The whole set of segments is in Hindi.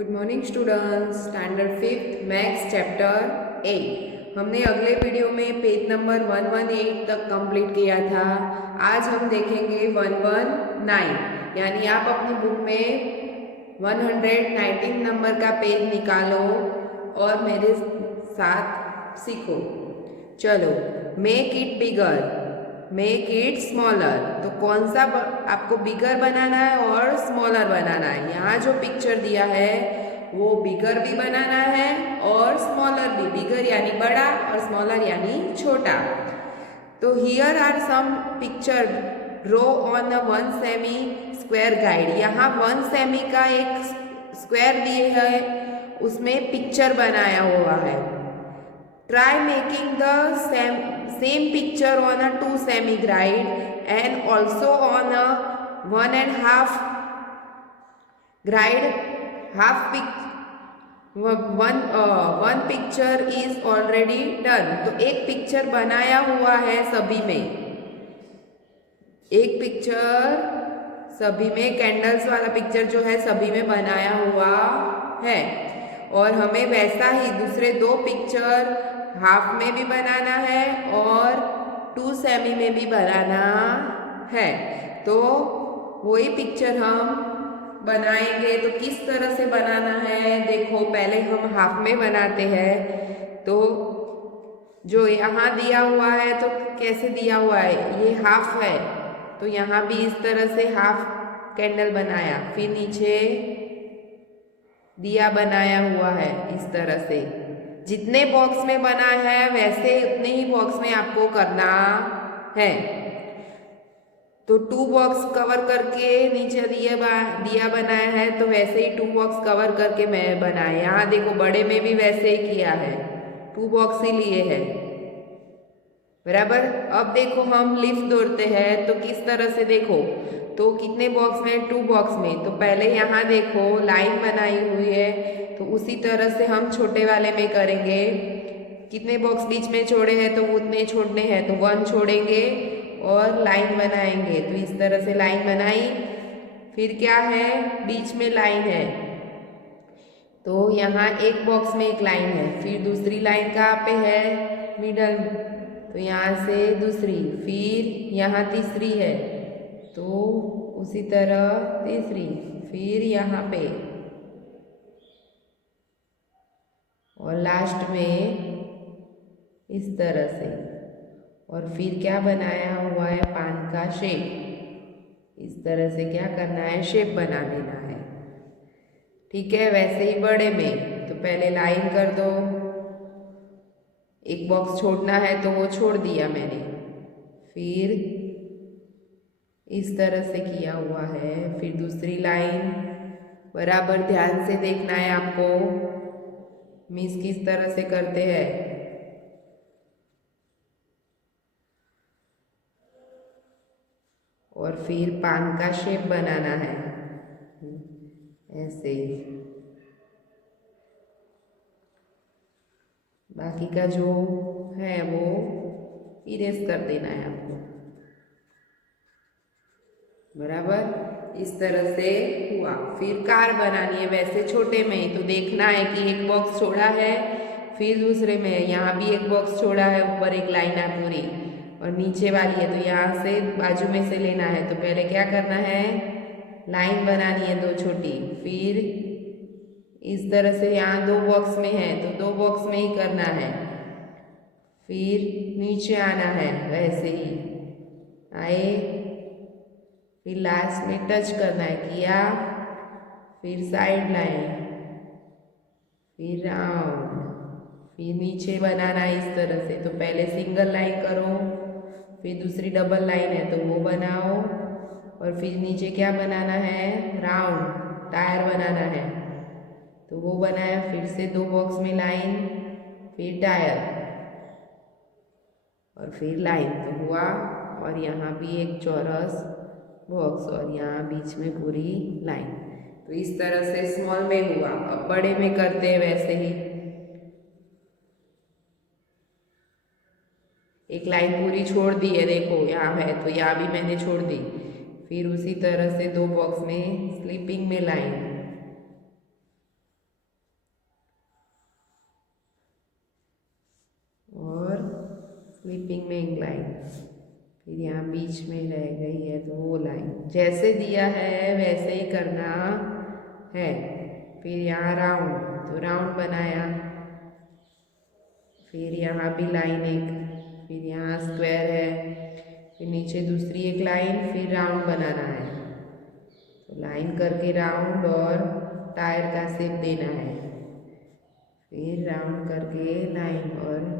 Good morning students. Standard 5th maths chapter 8 हमने अगले वीडियो में पेज नंबर 118 तक कंप्लीट किया था। आज हम देखेंगे 119, यानी आप अपनी बुक में 119 नंबर का पेज निकालो और मेरे साथ सीखो। चलो, make it bigger, make it smaller. तो कौन सा आपको बिगर बनाना है और स्मॉलर बनाना है। यहाँ जो पिक्चर दिया है वो बिगर भी बनाना है और स्मॉलर भी। बिगर यानी बड़ा और स्मॉलर यानी छोटा। तो here are some picture draw on a 1 semi square guide. यहाँ 1 सेमी का एक स्क्वायर दिए है, उसमें पिक्चर बनाया हुआ है। Try making the same picture on a 2 semi guide and also on a 1.5 guide. One picture is already done. तो एक पिक्चर बनाया हुआ है सभी में, एक पिक्चर सभी में, कैंडल्स वाला पिक्चर जो है सभी में बनाया हुआ है। और हमें वैसा ही दूसरे 2 पिक्चर हाफ में भी बनाना है और 2 सेमी में भी बनाना है। तो वही पिक्चर हम बनाएंगे। तो किस तरह से बनाना है देखो, पहले हम हाफ में बनाते हैं। तो जो यहाँ दिया हुआ है, तो कैसे दिया हुआ है, ये हाफ है तो यहाँ भी इस तरह से हाफ कैंडल बनाया, फिर नीचे दिया बनाया हुआ है इस तरह से। जितने बॉक्स में बना है वैसे उतने ही बॉक्स में आपको करना है। तो 2 बॉक्स कवर करके नीचे दिया बनाया है, तो वैसे ही 2 बॉक्स कवर करके मैं बनाया। यहाँ देखो बड़े में भी वैसे ही किया है, 2 बॉक्स ही लिए हैं, बराबर। अब देखो हम लिफ्ट दौड़ते हैं तो किस तरह से देखो, तो कितने बॉक्स में, 2 बॉक्स में। तो पहले यहाँ देखो लाइन बनाई हुई है, तो उसी तरह से हम छोटे वाले में करेंगे। कितने बॉक्स बीच में छोड़े हैं तो उतने छोड़ने हैं, तो 1 छोड़ेंगे और लाइन बनाएंगे। तो इस तरह से लाइन बनाई, फिर क्या है, बीच में लाइन है, तो यहाँ एक बॉक्स में एक लाइन है, फिर दूसरी लाइन कहाँ पे है, मिडल, तो यहाँ से दूसरी, फिर यहाँ तीसरी है, तो उसी तरह तीसरी, फिर यहाँ पे, और लास्ट में इस तरह से। और फिर क्या बनाया हुआ है, पान का शेप। इस तरह से क्या करना है, शेप बना देना है। ठीक है, वैसे ही बड़े में तो पहले लाइन कर दो, एक बॉक्स छोड़ना है तो वो छोड़ दिया मैंने, फिर इस तरह से किया हुआ है, फिर दूसरी लाइन, बराबर ध्यान से देखना है आपको, मिस किस तरह से करते हैं। और फिर पान का शेप बनाना है ऐसे। बाकी का जो है वो इरेज कर देना है आपको, बराबर। इस तरह से हुआ। फिर कार बनानी है वैसे छोटे में, तो देखना है कि एक बॉक्स छोड़ा है, फिर दूसरे में यहाँ भी एक बॉक्स छोड़ा है, ऊपर एक लाइन है पूरी और नीचे वाली है, तो यहाँ से बाजू में से लेना है। तो पहले क्या करना है, लाइन बनानी है 2 छोटी, फिर इस तरह से यहाँ 2 बॉक्स में है तो 2 बॉक्स में ही करना है, फिर नीचे आना है वैसे ही आए, फिर लास्ट में टच करना है, किया, फिर साइड लाइन, फिर राउंड, फिर नीचे बनाना है इस तरह से। तो पहले सिंगल लाइन करो, फिर दूसरी डबल लाइन है तो वो बनाओ, और फिर नीचे क्या बनाना है, राउंड टायर बनाना है, तो वो बनाया, फिर से 2 बॉक्स में लाइन, फिर टायर, और फिर लाइन, तो हुआ। और यहाँ भी एक चौरस बॉक्स और यहाँ बीच में पूरी लाइन। तो इस तरह से स्मॉल में हुआ। अब बड़े में करते हैं वैसे ही, एक लाइन पूरी छोड़ दी है, देखो यहाँ है तो यहाँ भी मैंने छोड़ दी, फिर उसी तरह से 2 बॉक्स में स्लीपिंग में लाइन, स्वीपिंग में इंक्लाइन, फिर यहाँ बीच में रह गई है तो वो लाइन जैसे दिया है वैसे ही करना है। फिर यहाँ राउंड, तो राउंड बनाया, फिर यहाँ भी लाइन एक, फिर यहाँ स्क्वायर है, फिर नीचे दूसरी एक लाइन, फिर राउंड बनाना है। तो लाइन करके राउंड और टायर का शेप देना है, फिर राउंड करके लाइन और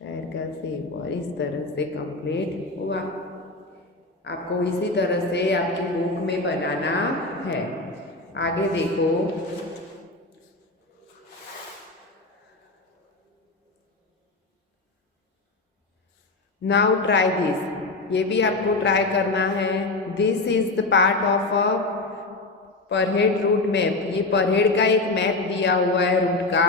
टायर का शेप, और इस तरह से कंप्लीट हुआ। आपको इसी तरह से आपकी बुक में बनाना है। आगे देखो, नाउ ट्राई दिस, ये भी आपको ट्राई करना है। This is the part of a per head route map, ये परहेड का एक मैप दिया हुआ है रूट का।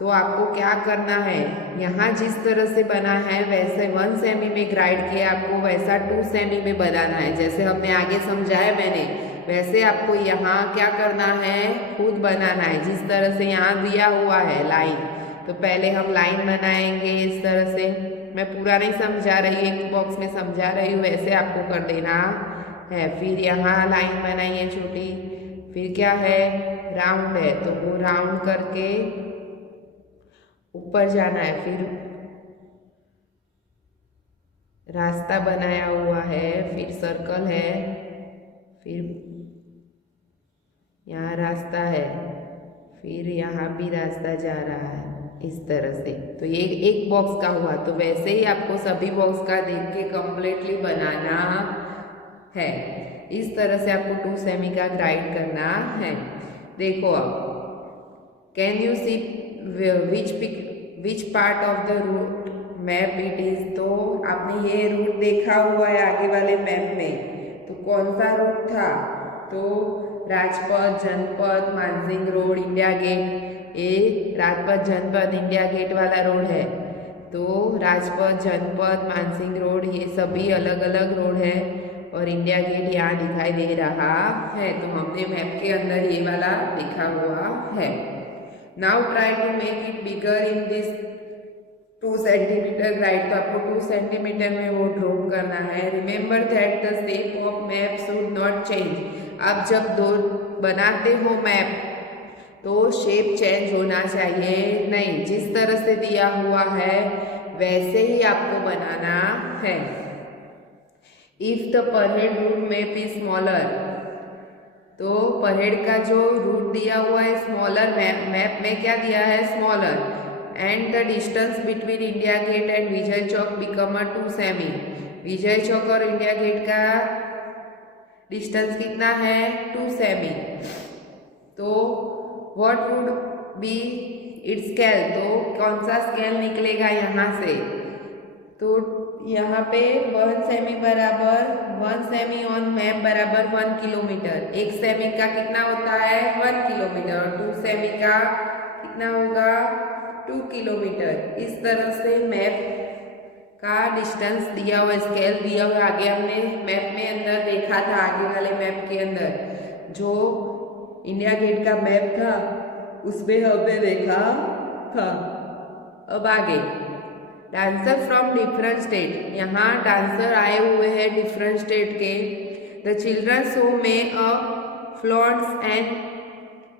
तो आपको क्या करना है, यहाँ जिस तरह से बना है वैसे 1 सेमी में ग्राइड किया, आपको वैसा 2 सेमी में बनाना है। जैसे हमने आगे समझाया मैंने, वैसे आपको यहाँ क्या करना है, खुद बनाना है। जिस तरह से यहाँ दिया हुआ है लाइन, तो पहले हम लाइन बनाएंगे इस तरह से। मैं पूरा नहीं समझा रही, एक बॉक्स में समझा रही हूँ, वैसे आपको कर देना है। फिर यहाँ लाइन बनाई है छोटी, फिर क्या है, राउंड है, तो वो राउंड करके ऊपर जाना है। फिर रास्ता बनाया हुआ है, फिर सर्कल है, फिर यहाँ रास्ता है, फिर यहाँ भी रास्ता जा रहा है इस तरह से। तो ये एक बॉक्स का हुआ, तो वैसे ही आपको सभी बॉक्स का देख के कंप्लीटली बनाना है। इस तरह से आपको 2 सेमी का ग्राइड करना है। देखो अब, can you see which part of the route map it is. तो आपने ये रूट देखा हुआ है आगे वाले मैप में, तो कौन सा रूट था, तो राजपथ, जनपथ, मानसिंह रोड, इंडिया गेट। ये राजपथ, जनपथ, इंडिया गेट वाला रोड है। तो राजपथ, जनपथ, मानसिंह रोड, ये सभी अलग अलग रोड है, और इंडिया गेट यहाँ दिखाई दे रहा है। तो हमने मैप के अंदर ये वाला लिखा हुआ है। Now try to make it bigger in this 2 centimetre grid, तो आपको 2 सेंटीमीटर में वो ड्रॉप करना है। Remember that the shape of map should not change. आप जब दो बनाते हो मैप, तो शेप चेंज होना चाहिए नहीं, जिस तरह से दिया हुआ है वैसे ही आपको बनाना है। If the per head route map is smaller, तो परहेड का जो रूट दिया हुआ है स्मॉलर, मैप में क्या दिया है, smaller, and the distance between India Gate and Vijay Chowk become 2 सेमी। विजय चौक और इंडिया गेट का डिस्टेंस कितना है, 2 सेमी। तो what would be it's scale, तो कौन सा स्केल निकलेगा यहाँ से, तो यहाँ पे 1 सेमी बराबर 1 सेमी ऑन मैप बराबर 1 किलोमीटर। 1 सेमी का कितना होता है, 1 किलोमीटर, और 2 सेमी का कितना होगा, 2 किलोमीटर। इस तरह से मैप का डिस्टेंस दिया हुआ, स्केल दिया हुआ। आगे हमने मैप में अंदर देखा था, आगे वाले मैप के अंदर जो इंडिया गेट का मैप था उसमें हमने देखा था। अब आगे, डांसर फ्रॉम डिफरेंट स्टेट, यहाँ डांसर आए हुए हैं डिफरेंट स्टेट के। द चिल्ड्रन शो में a flaunts and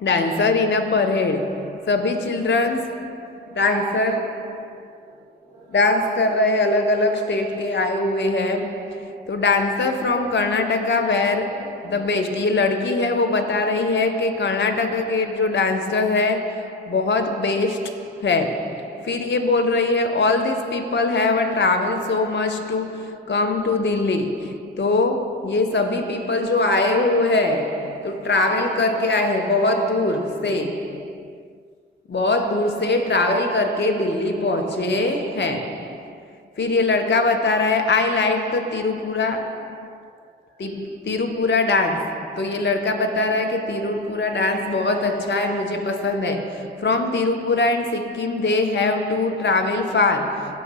dancer in a parade, सभी चिल्ड्रंस डांसर डांस कर रहे हैं, अलग अलग स्टेट के आए हुए हैं। तो dancer from Karnataka where the best, ये लड़की है वो बता रही है कि कर्नाटका के जो डांसर है बहुत बेस्ट है। फिर ये बोल रही है all this people have a travel so much to come to Delhi, तो ये सभी पीपल जो आए हुए हैं तो ट्रैवल करके आए हैं, बहुत दूर से ट्रैवल करके दिल्ली पहुंचे हैं। फिर ये लड़का बता रहा है I like the Tripura dance, तो ये लड़का बता रहा है कि तिरुपुरा डांस बहुत अच्छा है, मुझे पसंद है। From Tripura and Sikkim they have to travel far,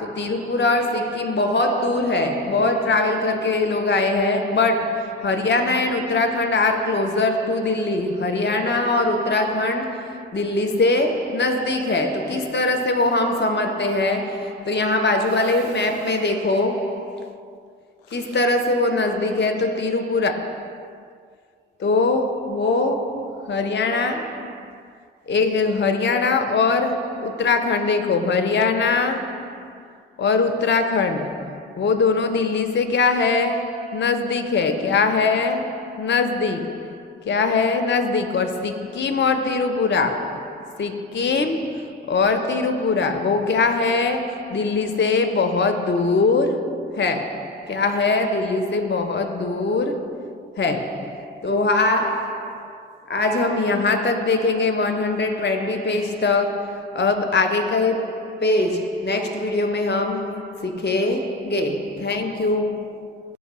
तो तिरुपुरा और सिक्किम बहुत दूर है, बहुत ट्रैवल करके ये लोग आए हैं। But Haryana and Uttarakhand are closer to Delhi, Haryana और उत्तराखंड दिल्ली से नज़दीक है। तो किस तरह से वो हम समझते हैं, तो यहाँ बाजू वाले मैप में देखो किस तरह से वो नज़दीक है। तो तिरुपुरा, तो वो हरियाणा, एक हरियाणा और उत्तराखंड, देखो हरियाणा और उत्तराखंड वो दोनों दिल्ली से क्या है, नज़दीक है। क्या है, नज़दीक। क्या है, नज़दीक। और सिक्किम और तिरुपुरा, सिक्किम और तिरुपुरा वो क्या है, दिल्ली से बहुत दूर है। क्या है, दिल्ली से बहुत दूर है। तो हाँ, आज हम यहाँ तक देखेंगे 120 पेज तक। अब आगे का पेज नेक्स्ट वीडियो में हम सीखेंगे। Thank you.